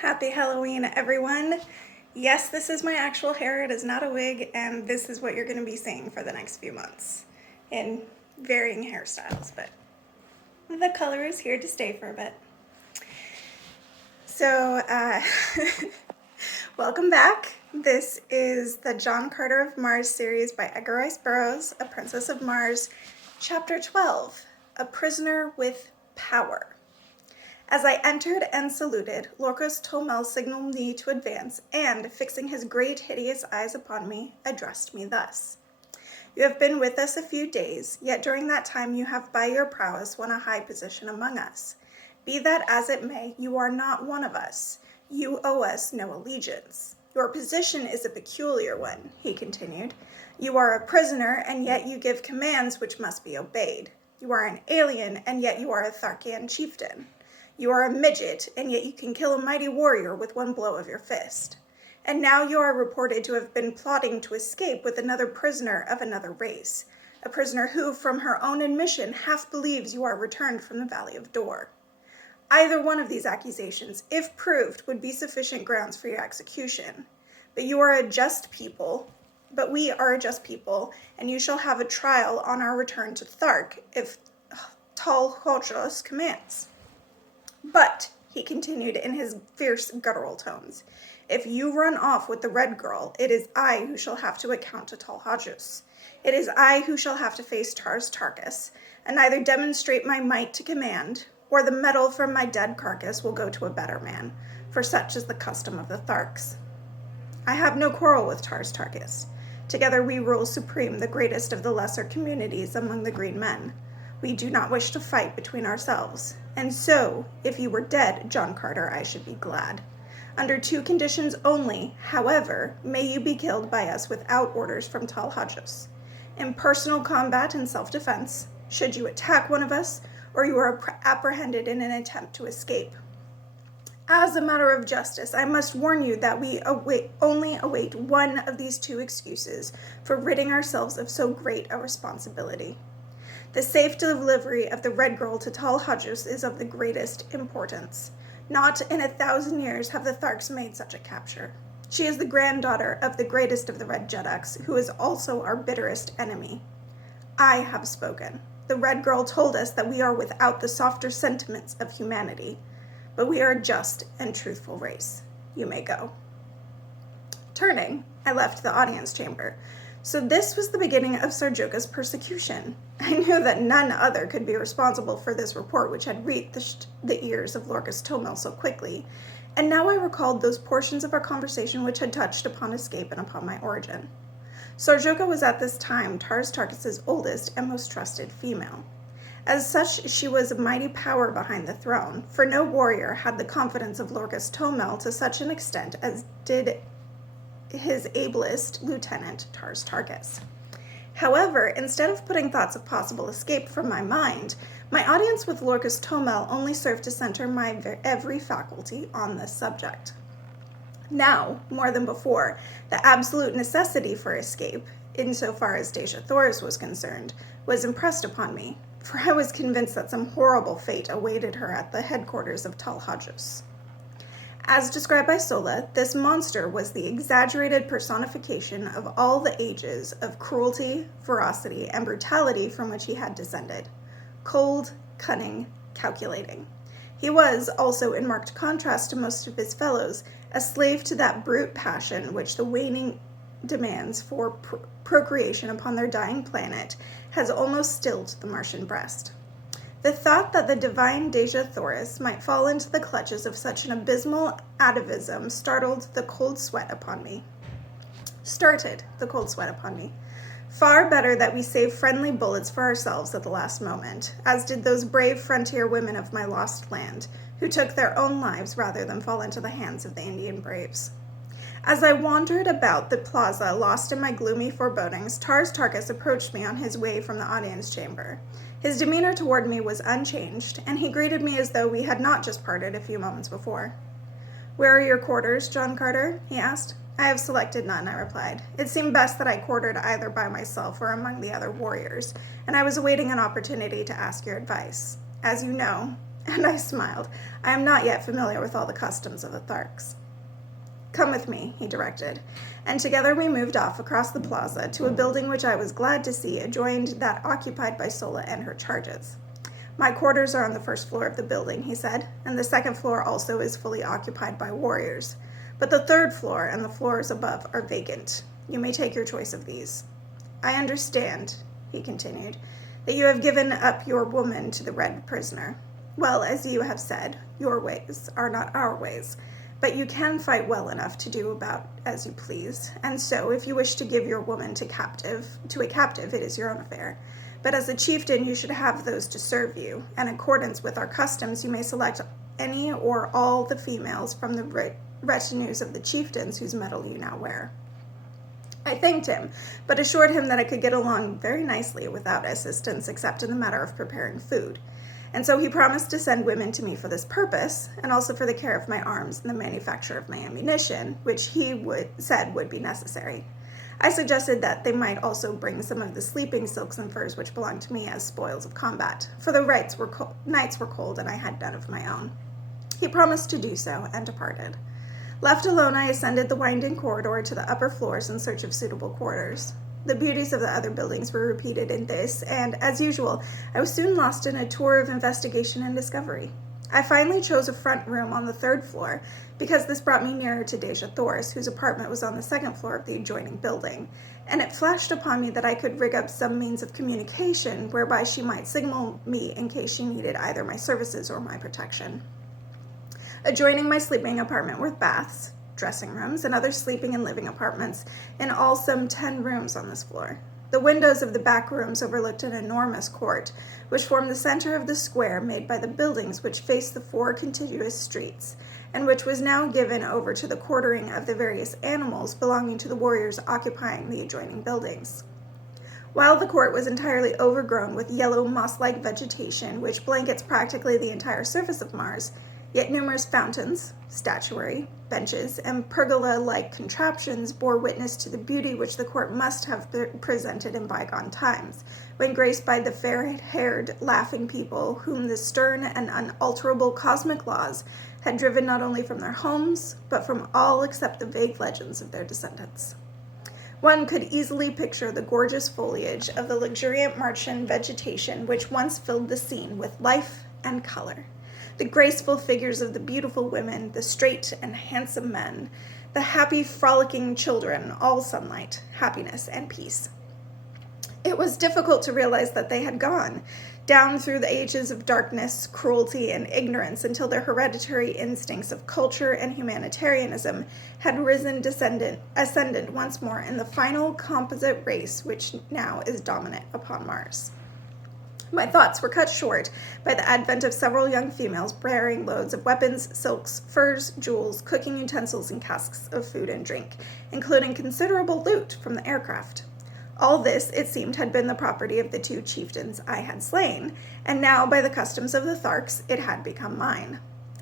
Happy Halloween, everyone. Yes, this is my actual hair. It is not a wig, and this is what you're going to be seeing for the next few months in varying hairstyles, but the color is here to stay for a bit. So, welcome back. This is the John Carter of Mars series by Edgar Rice Burroughs, A Princess of Mars, Chapter 12, A Prisoner with Power. As I entered and saluted, Lorcas Tomel signaled me to advance, and, fixing his great hideous eyes upon me, addressed me thus. You have been with us a few days, yet during that time you have by your prowess won a high position among us. Be that as it may, you are not one of us. You owe us no allegiance. Your position is a peculiar one, he continued. You are a prisoner, and yet you give commands which must be obeyed. You are an alien, and yet you are a Tharkian chieftain. You are a midget, and yet you can kill a mighty warrior with one blow of your fist. And now you are reported to have been plotting to escape with another prisoner of another race, a prisoner who, from her own admission, half believes you are returned from the Valley of Dor. Either one of these accusations, if proved, would be sufficient grounds for your execution. But we are a just people, and you shall have a trial on our return to Thark, if Tal Hodros commands. But, he continued in his fierce guttural tones, if you run off with the red girl, it is I who shall have to account to Tal Hodros. It is I who shall have to face Tars Tarkas, and either demonstrate my might to command, or the metal from my dead carcass will go to a better man, for such is the custom of the Tharks. I have no quarrel with Tars Tarkas. Together we rule supreme the greatest of the lesser communities among the green men. We do not wish to fight between ourselves, and so, if you were dead, John Carter, I should be glad. Under two conditions only, however, may you be killed by us without orders from Tal Hodros. In personal combat and self-defense, should you attack one of us, or you are apprehended in an attempt to escape. As a matter of justice, I must warn you that we only await one of these two excuses for ridding ourselves of so great a responsibility. The safe delivery of the Red Girl to Tal Hodros is of the greatest importance. Not in 1,000 years have the Tharks made such a capture. She is the granddaughter of the greatest of the Red Jedaks, who is also our bitterest enemy. I have spoken. The Red Girl told us that we are without the softer sentiments of humanity, but we are a just and truthful race. You may go. Turning, I left the audience chamber. So this was the beginning of Sarjoka's persecution. I knew that none other could be responsible for this report which had reached the ears of Lorcas Tomel so quickly, and now I recalled those portions of our conversation which had touched upon escape and upon my origin. Sarjoka was at this time Tars Tarkas' oldest and most trusted female. As such, she was a mighty power behind the throne, for no warrior had the confidence of Lorcas Tomel to such an extent as did his ablest lieutenant, Tars Tarkas. However, instead of putting thoughts of possible escape from my mind, my audience with Lorcas Tomel only served to center my every faculty on this subject. Now, more than before, the absolute necessity for escape, insofar as Dejah Thoris was concerned, was impressed upon me, for I was convinced that some horrible fate awaited her at the headquarters of Tal Hodros. As described by Sola, this monster was the exaggerated personification of all the ages of cruelty, ferocity, and brutality from which he had descended. Cold, cunning, calculating. He was, also in marked contrast to most of his fellows, a slave to that brute passion which the waning demands for procreation upon their dying planet has almost stilled the Martian breast. The thought that the divine Dejah Thoris might fall into the clutches of such an abysmal atavism started the cold sweat upon me. Far better that we save friendly bullets for ourselves at the last moment, as did those brave frontier women of my lost land, who took their own lives rather than fall into the hands of the Indian braves. As I wandered about the plaza, lost in my gloomy forebodings, Tars Tarkas approached me on his way from the audience chamber. His demeanor toward me was unchanged, and he greeted me as though we had not just parted a few moments before. "Where are your quarters, John Carter?" he asked. "I have selected none," I replied. "It seemed best that I quartered either by myself or among the other warriors, and I was awaiting an opportunity to ask your advice. As you know, And I smiled. I am not yet familiar with all the customs of the Tharks. Come with me, he directed, and together we moved off across the plaza to a building which I was glad to see adjoined that occupied by Sola and her charges. My quarters are on the first floor of the building, he said, and the second floor also is fully occupied by warriors. But the third floor and the floors above are vacant. You may take your choice of these. I understand, he continued, that you have given up your woman to the red prisoner. Well, as you have said, your ways are not our ways, but you can fight well enough to do about as you please, and so if you wish to give your woman to a captive, it is your own affair. But as a chieftain, you should have those to serve you, and in accordance with our customs, you may select any or all the females from the retinues of the chieftains whose medal you now wear. I thanked him, but assured him that I could get along very nicely without assistance except in the matter of preparing food. And so he promised to send women to me for this purpose, and also for the care of my arms and the manufacture of my ammunition, which he said would be necessary. I suggested that they might also bring some of the sleeping silks and furs which belonged to me as spoils of combat, for the nights were cold and I had none of my own. He promised to do so and departed. Left alone, I ascended the winding corridor to the upper floors in search of suitable quarters. The beauties of the other buildings were repeated in this, and, as usual, I was soon lost in a tour of investigation and discovery. I finally chose a front room on the third floor, because this brought me nearer to Deja Thors, whose apartment was on the second floor of the adjoining building, and it flashed upon me that I could rig up some means of communication whereby she might signal me in case she needed either my services or my protection. Adjoining my sleeping apartment were baths, dressing rooms, and other sleeping and living apartments, in all some 10 rooms on this floor. The windows of the back rooms overlooked an enormous court, which formed the center of the square made by the buildings which faced the 4 contiguous streets, and which was now given over to the quartering of the various animals belonging to the warriors occupying the adjoining buildings. While the court was entirely overgrown with yellow moss-like vegetation which blankets practically the entire surface of Mars, yet numerous fountains, statuary, benches, and pergola-like contraptions bore witness to the beauty which the court must have presented in bygone times, when graced by the fair-haired, laughing people whom the stern and unalterable cosmic laws had driven not only from their homes, but from all except the vague legends of their descendants. One could easily picture the gorgeous foliage of the luxuriant Martian vegetation which once filled the scene with life and color. The graceful figures of the beautiful women, the straight and handsome men, the happy, frolicking children, all sunlight, happiness, and peace. It was difficult to realize that they had gone down through the ages of darkness, cruelty, and ignorance until their hereditary instincts of culture and humanitarianism had risen ascendant once more in the final composite race which now is dominant upon Mars. My thoughts were cut short by the advent of several young females bearing loads of weapons, silks, furs, jewels, cooking utensils, and casks of food and drink, including considerable loot from the aircraft. All this, it seemed, had been the property of the 2 chieftains I had slain, and now, by the customs of the Tharks, it had become mine.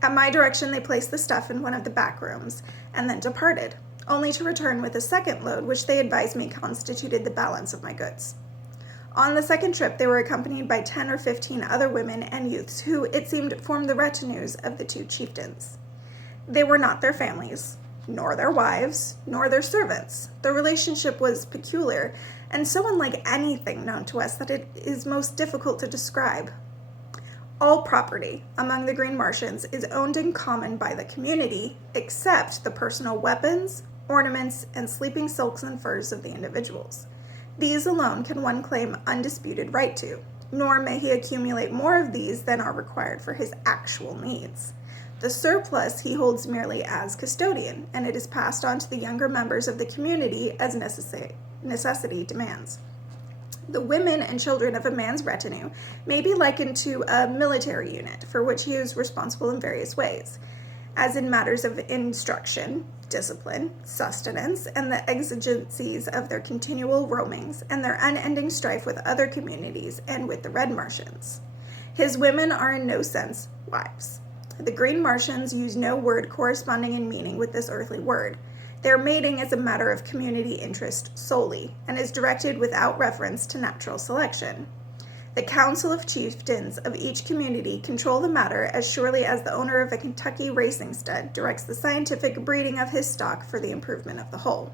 At my direction, they placed the stuff in one of the back rooms, and then departed, only to return with a second load, which they advised me constituted the balance of my goods. On the second trip, they were accompanied by 10 or 15 other women and youths who, it seemed, formed the retinues of the 2 chieftains. They were not their families, nor their wives, nor their servants. The relationship was peculiar, and so unlike anything known to us that it is most difficult to describe. All property among the Green Martians is owned in common by the community, except the personal weapons, ornaments, and sleeping silks and furs of the individuals. These alone can one claim undisputed right to, nor may he accumulate more of these than are required for his actual needs. The surplus he holds merely as custodian, and it is passed on to the younger members of the community as necessity demands. The women and children of a man's retinue may be likened to a military unit for which he is responsible in various ways, as in matters of instruction, discipline, sustenance, and the exigencies of their continual roamings and their unending strife with other communities and with the Red Martians. His women are in no sense wives. The Green Martians use no word corresponding in meaning with this earthly word. Their mating is a matter of community interest solely, and is directed without reference to natural selection. The council of chieftains of each community control the matter as surely as the owner of a Kentucky racing stud directs the scientific breeding of his stock for the improvement of the whole.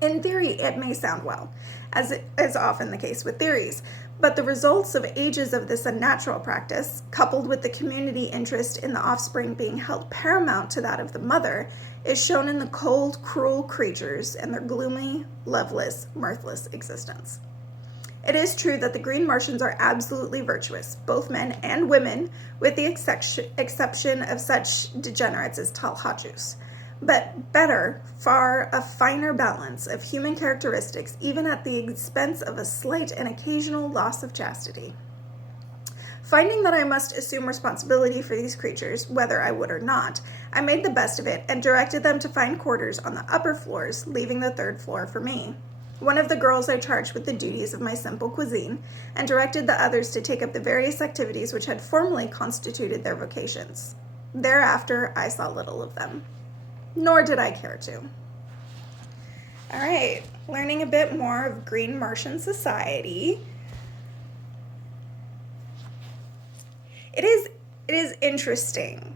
In theory, it may sound well, as is often the case with theories, but the results of ages of this unnatural practice, coupled with the community interest in the offspring being held paramount to that of the mother, is shown in the cold, cruel creatures and their gloomy, loveless, mirthless existence. It is true that the Green Martians are absolutely virtuous, both men and women, with the exception of such degenerates as Talhajus. But better, far a finer balance of human characteristics, even at the expense of a slight and occasional loss of chastity. Finding that I must assume responsibility for these creatures, whether I would or not, I made the best of it and directed them to find quarters on the upper floors, leaving the third floor for me. One of the girls I charged with the duties of my simple cuisine, and directed the others to take up the various activities which had formerly constituted their vocations. Thereafter, I saw little of them. Nor did I care to. All right, learning a bit more of Green Martian society. It is interesting,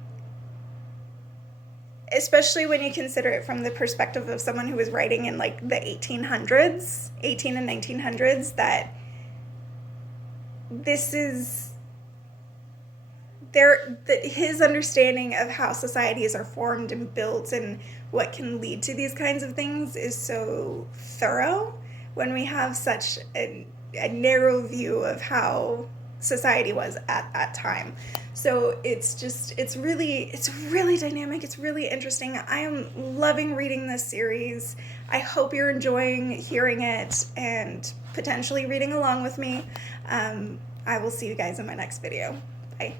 especially when you consider it from the perspective of someone who was writing in like the 1800s, 18 and 1900s, that this is his understanding of how societies are formed and built and what can lead to these kinds of things is so thorough when we have such a narrow view of how society was at that time. So it's really dynamic. It's really interesting. I am loving reading this series. I hope you're enjoying hearing it and potentially reading along with me. I will see you guys in my next video. Bye.